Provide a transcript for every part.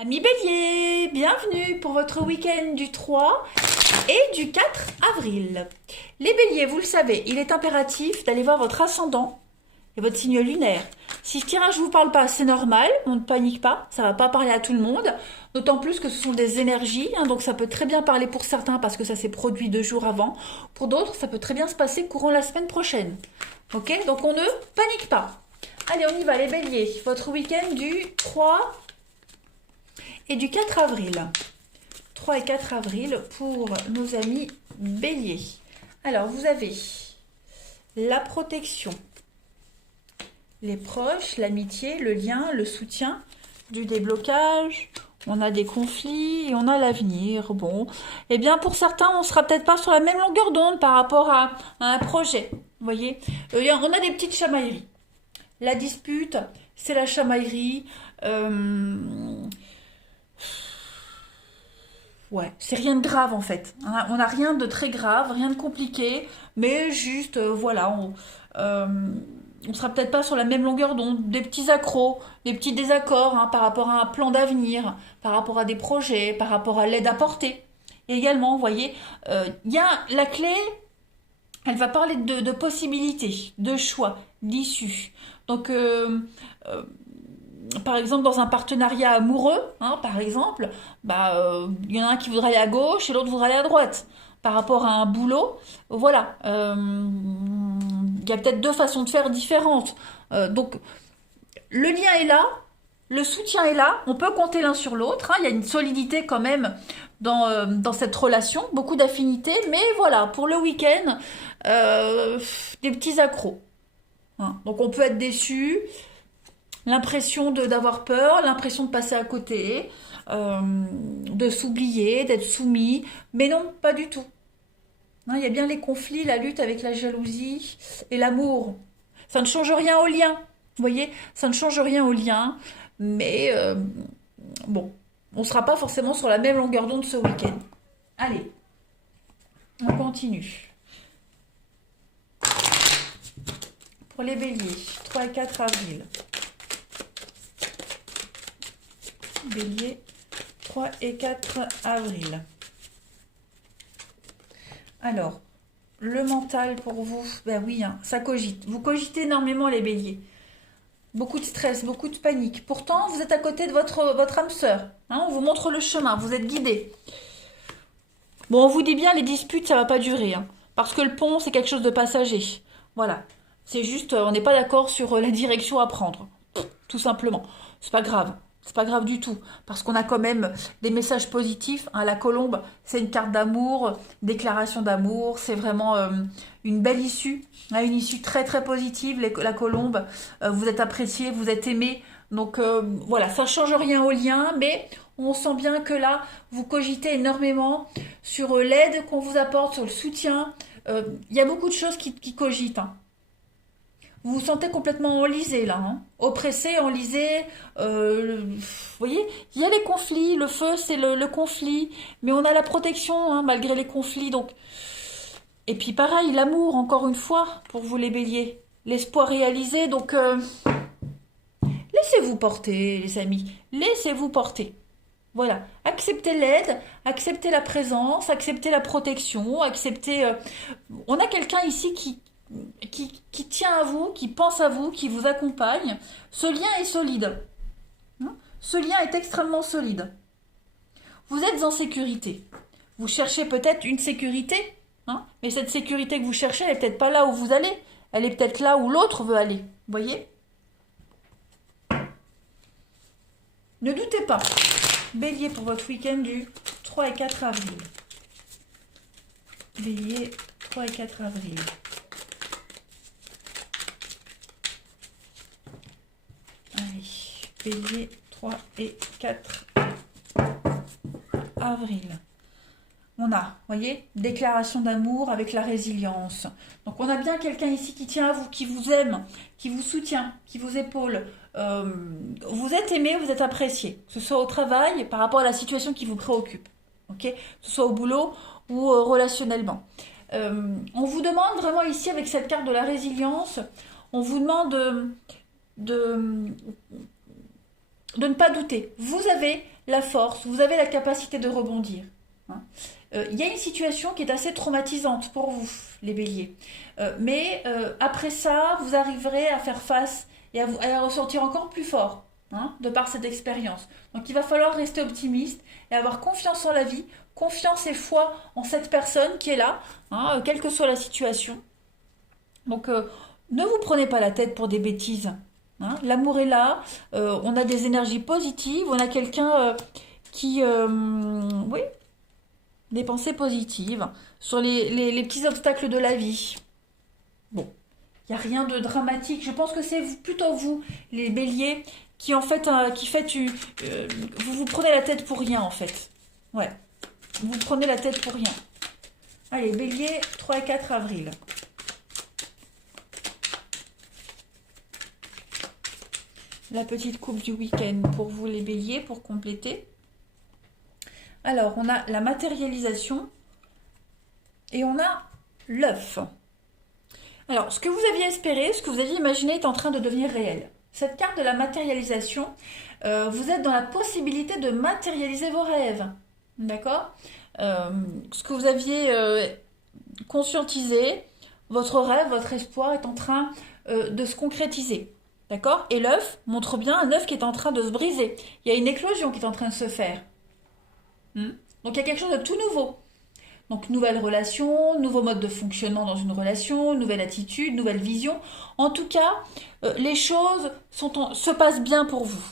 Amis Bélier, bienvenue pour votre week-end du 3 et du 4 avril. Les Béliers, vous le savez, il est impératif d'aller voir votre ascendant et votre signe lunaire. Si ce tirage ne vous parle pas, c'est normal, on ne panique pas, ça ne va pas parler à tout le monde, d'autant plus que ce sont des énergies, donc ça peut très bien parler pour certains parce que ça s'est produit 2 jours avant, pour d'autres ça peut très bien se passer courant la semaine prochaine. Ok, donc on ne panique pas. Allez, on y va les Béliers, votre week-end du 3 et du 4 avril. 3 et 4 avril pour nos amis Bélier. Alors, vous avez la protection, les proches, l'amitié, le lien, le soutien, du déblocage, on a des conflits et on a l'avenir. Bon, eh bien, pour certains, on sera peut-être pas sur la même longueur d'onde par rapport à un projet. Vous voyez, on a des petites chamailleries. La dispute, c'est la chamaillerie. Ouais, c'est rien de grave en fait. On n'a rien de très grave, rien de compliqué, mais juste, voilà, on sera peut-être pas sur la même longueur d'onde, des petits accros, des petits désaccords par rapport à un plan d'avenir, par rapport à des projets, par rapport à l'aide apportée. Et également, vous voyez, il y a la clé, elle va parler de possibilités, de choix, d'issues. Donc, par exemple, dans un partenariat amoureux, par exemple, il y en a un qui voudrait aller à gauche et l'autre voudrait aller à droite. Par rapport à un boulot, voilà, il y a peut-être deux façons de faire différentes. Donc, le lien est là, le soutien est là, on peut compter l'un sur l'autre. Il y a une solidité quand même dans cette relation, beaucoup d'affinités, mais voilà, pour le week-end, des petits accros. Donc, on peut être déçu, l'impression d'avoir peur, l'impression de passer à côté, de s'oublier, d'être soumis. Mais non, pas du tout. Il y a bien les conflits, la lutte avec la jalousie et l'amour. Ça ne change rien au lien. Vous voyez, ça ne change rien au lien. Mais bon, on ne sera pas forcément sur la même longueur d'onde ce week-end. Allez, on continue. Pour les béliers, 3 et 4 avril. Bélier, 3 et 4 avril. Alors, le mental pour vous, ben oui, ça cogite. Vous cogitez énormément les béliers. Beaucoup de stress, beaucoup de panique. Pourtant, vous êtes à côté de votre âme sœur. On vous montre le chemin, vous êtes guidé. Bon, on vous dit bien, les disputes, ça va pas durer. Parce que le pont, c'est quelque chose de passager. Voilà. C'est juste, on n'est pas d'accord sur la direction à prendre. Tout simplement. C'est pas grave. C'est pas grave du tout, parce qu'on a quand même des messages positifs. La colombe, c'est une carte d'amour, déclaration d'amour, c'est vraiment une belle issue, une issue très très positive, la colombe. Vous êtes apprécié, vous êtes aimé, donc voilà, ça change rien au lien, mais on sent bien que là, vous cogitez énormément sur l'aide qu'on vous apporte, sur le soutien. Il y a beaucoup de choses qui cogitent. Vous vous sentez complètement enlisé là, oppressé, enlisé. Vous voyez, il y a les conflits, le feu c'est le conflit, mais on a la protection malgré les conflits. Donc, et puis pareil, l'amour encore une fois pour vous les béliers, l'espoir réalisé. Donc, laissez-vous porter les amis, laissez-vous porter. Voilà, acceptez l'aide, acceptez la présence, acceptez la protection, acceptez. On a quelqu'un ici qui tient à vous, qui pense à vous, qui vous accompagne. Ce lien est solide. Ce lien est extrêmement solide. Vous êtes en sécurité. Vous cherchez peut-être une sécurité, mais cette sécurité que vous cherchez, elle n'est peut-être pas là où vous allez. Elle est peut-être là où l'autre veut aller. Vous voyez ? Ne doutez pas. Bélier pour votre week-end du 3 et 4 avril. Bélier, 3 et 4 avril. Bélier, 3 et 4 avril. On a, vous voyez, déclaration d'amour avec la résilience. Donc on a bien quelqu'un ici qui tient à vous, qui vous aime, qui vous soutient, qui vous épaule. Vous êtes aimé, vous êtes apprécié, que ce soit au travail, par rapport à la situation qui vous préoccupe. Ok, que ce soit au boulot ou relationnellement. On vous demande vraiment ici, avec cette carte de la résilience, on vous demande de ne pas douter. Vous avez la force, vous avez la capacité de rebondir. Hein. Il y a une situation qui est assez traumatisante pour vous, les béliers. Mais après ça, vous arriverez à faire face et à ressortir encore plus fort, hein, de par cette expérience. Donc il va falloir rester optimiste et avoir confiance en la vie, confiance et foi en cette personne qui est là, hein, quelle que soit la situation. Donc ne vous prenez pas la tête pour des bêtises. Hein. L'amour est là, on a des énergies positives, on a quelqu'un qui... oui, des pensées positives sur les petits obstacles de la vie. Bon, il n'y a rien de dramatique. Je pense que c'est plutôt vous, les béliers, qui en fait, vous vous prenez la tête pour rien en fait. Ouais, vous vous prenez la tête pour rien. Allez, bélier, 3 et 4 avril. La petite coupe du week-end pour vous les béliers, pour compléter. Alors, on a la matérialisation et on a l'œuf. Alors, ce que vous aviez espéré, ce que vous aviez imaginé est en train de devenir réel. Cette carte de la matérialisation, vous êtes dans la possibilité de matérialiser vos rêves. D'accord ? Ce que vous aviez conscientisé, votre rêve, votre espoir est en train de se concrétiser. D'accord ? Et l'œuf montre bien un œuf qui est en train de se briser. Il y a une éclosion qui est en train de se faire. Donc il y a quelque chose de tout nouveau. Donc nouvelle relation, nouveau mode de fonctionnement dans une relation, nouvelle attitude, nouvelle vision. En tout cas, les choses se passent bien pour vous,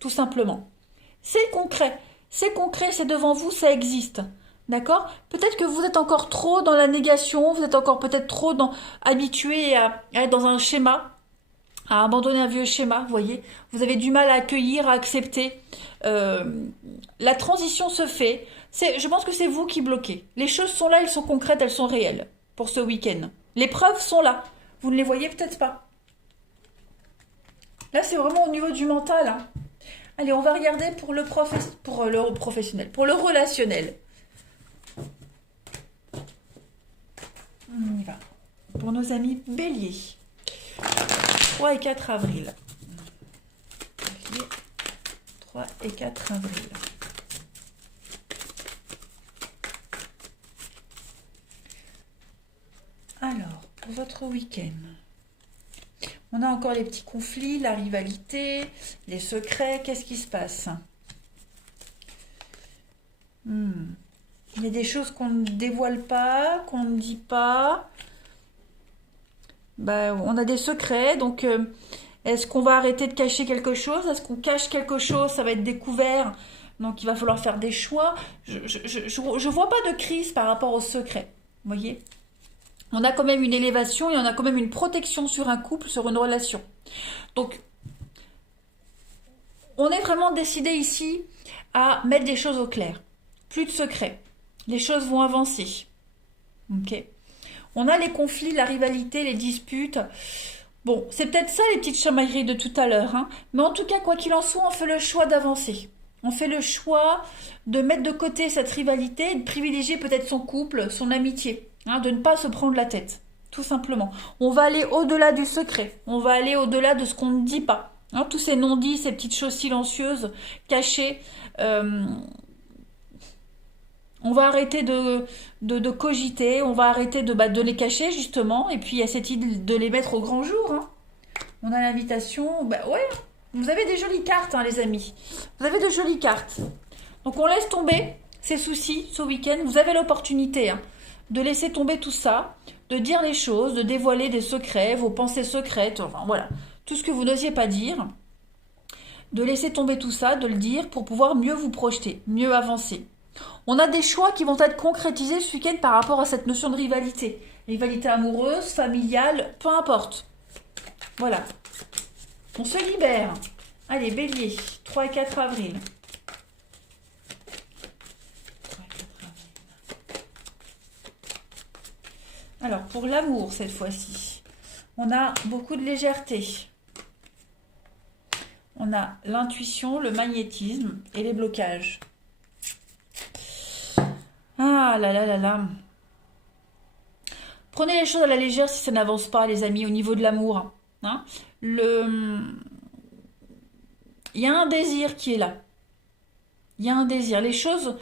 tout simplement. C'est concret, c'est devant vous, ça existe. D'accord ? Peut-être que vous êtes encore trop dans la négation, vous êtes encore peut-être trop habitué à être dans un schéma, à abandonner un vieux schéma, vous voyez. Vous avez du mal à accueillir, à accepter. La transition se fait. Je pense que c'est vous qui bloquez. Les choses sont là, elles sont concrètes, elles sont réelles pour ce week-end. Les preuves sont là. Vous ne les voyez peut-être pas. Là, c'est vraiment au niveau du mental. Hein. Allez, on va regarder pour le professionnel, pour le relationnel. On y va. Pour nos amis béliers. 3 et 4 avril. 3 et 4 avril. Alors, pour votre week-end, on a encore les petits conflits, la rivalité, les secrets. Qu'est-ce qui se passe ? Il y a des choses qu'on ne dévoile pas, qu'on ne dit pas. On a des secrets, donc est-ce qu'on va arrêter de cacher quelque chose ? Est-ce qu'on cache quelque chose ? Ça va être découvert, donc il va falloir faire des choix. Je vois pas de crise par rapport au secret, vous voyez ? On a quand même une élévation et on a quand même une protection sur un couple, sur une relation. Donc, on est vraiment décidé ici à mettre des choses au clair. Plus de secrets. Les choses vont avancer. Ok ? On a les conflits, la rivalité, les disputes. Bon, c'est peut-être ça les petites chamailleries de tout à l'heure. Hein. Mais en tout cas, quoi qu'il en soit, on fait le choix d'avancer. On fait le choix de mettre de côté cette rivalité et de privilégier peut-être son couple, son amitié. Hein, de ne pas se prendre la tête. Tout simplement. On va aller au-delà du secret. On va aller au-delà de ce qu'on ne dit pas. Hein, tous ces non-dits, ces petites choses silencieuses, cachées. On va arrêter de cogiter, on va arrêter de les cacher justement, et puis il y a cette idée de les mettre au grand jour. Hein. On a l'invitation, ouais, vous avez des jolies cartes les amis, vous avez de jolies cartes. Donc on laisse tomber ces soucis ce week-end, vous avez l'opportunité de laisser tomber tout ça, de dire les choses, de dévoiler des secrets, vos pensées secrètes, enfin voilà, tout ce que vous n'osiez pas dire, de laisser tomber tout ça, de le dire pour pouvoir mieux vous projeter, mieux avancer. On a des choix qui vont être concrétisés ce week-end par rapport à cette notion de rivalité. Rivalité amoureuse, familiale, peu importe. Voilà. On se libère. Allez, bélier, 3 et 4 avril. 3 et 4 avril. Alors, pour l'amour, cette fois-ci, on a beaucoup de légèreté. On a l'intuition, le magnétisme et les blocages. Ah là là là là. Prenez les choses à la légère si ça n'avance pas, les amis, au niveau de l'amour. Hein. Il y a un désir qui est là. Il y a un désir. Les choses,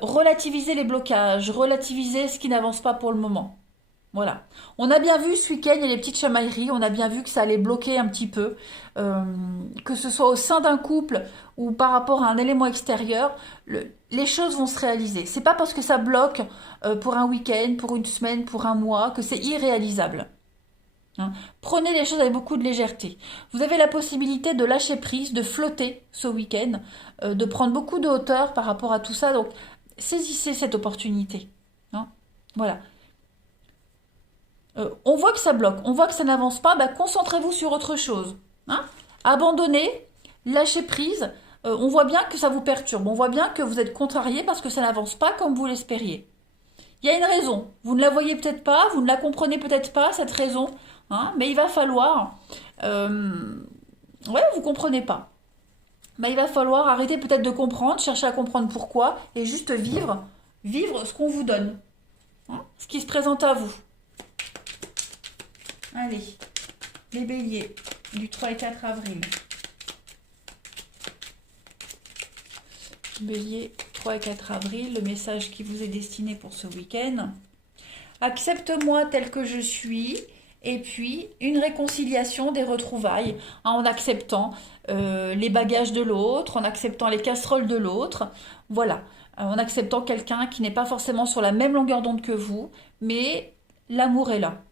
relativiser les blocages, relativiser ce qui n'avance pas pour le moment. Voilà. On a bien vu ce week-end, il y a les petites chamailleries, on a bien vu que ça allait bloquer un petit peu, euh, que ce soit au sein d'un couple ou par rapport à un élément extérieur, les choses vont se réaliser. C'est pas parce que ça bloque pour un week-end, pour une semaine, pour un mois, que c'est irréalisable. Hein. Prenez les choses avec beaucoup de légèreté. Vous avez la possibilité de lâcher prise, de flotter ce week-end, de prendre beaucoup de hauteur par rapport à tout ça. Donc, saisissez cette opportunité. Hein. Voilà. On voit que ça bloque, on voit que ça n'avance pas, bah, concentrez-vous sur autre chose. Hein. Abandonnez, lâchez prise. On voit bien que ça vous perturbe, on voit bien que vous êtes contrarié parce que ça n'avance pas comme vous l'espériez. Il y a une raison. Vous ne la voyez peut-être pas, vous ne la comprenez peut-être pas, cette raison. Hein, mais il va falloir... ouais, vous comprenez pas. Bah, il va falloir arrêter peut-être de comprendre, chercher à comprendre pourquoi, et juste vivre, vivre ce qu'on vous donne. Hein, ce qui se présente à vous. Allez, les béliers, du 3 et 4 avril. Bélier, 3 et 4 avril, le message qui vous est destiné pour ce week-end. Accepte-moi tel que je suis, et puis une réconciliation des retrouvailles, hein, en acceptant les bagages de l'autre, en acceptant les casseroles de l'autre, voilà, en acceptant quelqu'un qui n'est pas forcément sur la même longueur d'onde que vous, mais l'amour est là,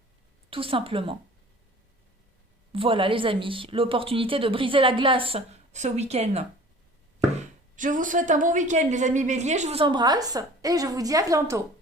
tout simplement. Voilà les amis, l'opportunité de briser la glace ce week-end. Je vous souhaite un bon week-end les amis béliers, je vous embrasse et je vous dis à bientôt.